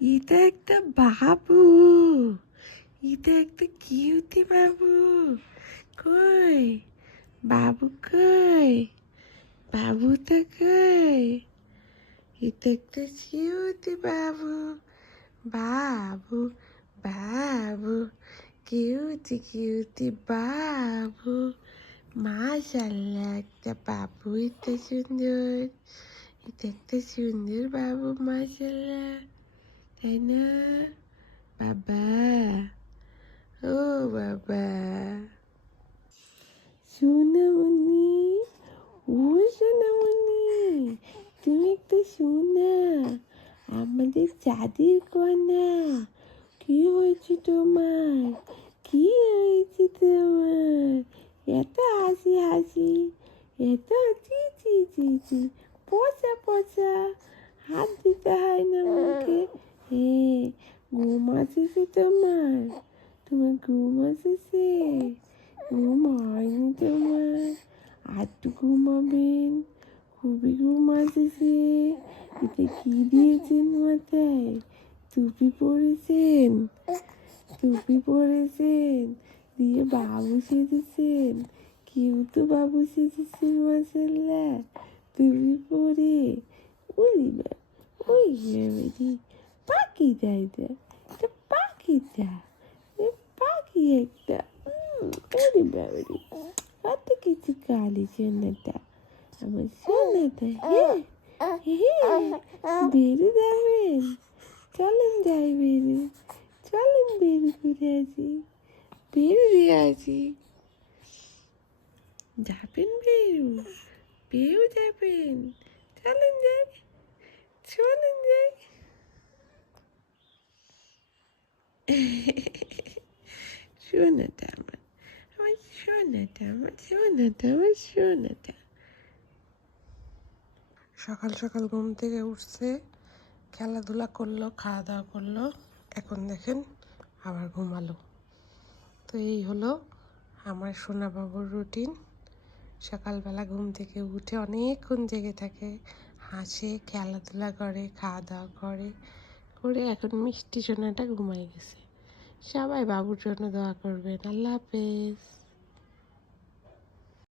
এটা একটা বাবু, এটা একটা কিউটি বাবু। কই বাবু, কই বাবুটা, কই? এটা একটা কিউটি বাবু, বাবু, বাবু, কিউটি কিউটি বাবু। মাশাআল্লাহ, একটা বাবু, এটা সুন্দর, এটা একটা সুন্দর বাবু, মাশাআল্লাহ, তাই না বাবা? ও বাবা, সোনামণি, ও সোনামণি, তুমি একটা সোনা, আমাদের চাঁদের কন্যা। কি হয়েছে তোমার? কি হয়েছে তোমার? এত হাসি হাসি, এত চি চি চি চি, পচা পচা, হাত দিতে হয় না মুখে। হ্যাঁ, ঘুম আসেছে তোমার? তোমার ঘুম আসেছে? ঘুম হয়নি তোমার? আরটু ঘুমাবেন, খুবই ঘুম আসেছে। এটা কি দিয়েছেন মাথায়? টুপি পরেছেন, টুপি পরেছেন, দিয়ে বাবু সেজেছেন, কিউটু বাবু সেজেছেন, মাশাআল্লাহ, টুপি পরে। ওই ওই বাবারি, পাখিটা, এটা পাখিটা, পাখি একটা। ওরে বাবারি, কত কিছু কালি সোনাটা, আমার সোনাটা। হ্যাঁ হ্যাঁ, বেড়ে যাবেন, চলেন যাই বেড়ে, চলেন বেড়ে ঘুরে আসি, বেড়ে দিয়ে আসি। যাবেন বেরু, বেরু যাবেন, চলেন যাই, চলেন যাই। সোনাটা আমার, আমার সোনাটা, আমার সোনাটা, আমার সোনাটা। সকাল সকাল ঘুম থেকে উঠছে, খেলাধুলা করলো, খাওয়া দাওয়া করলো, এখন দেখেন আবার ঘুমালো। তো এই হলো আমার সোনা বাবুর রুটিন। সকালবেলা ঘুম থেকে উঠে অনেকক্ষণ জেগে থাকে, হাসে, খেলাধুলা করে, খাওয়া দাওয়া করে, করে এখন মিষ্টি সোনাটা ঘুমাই গেছে। সবাই বাবুর জন্য দোয়া করবেন। আল্লাহ হাফেজ।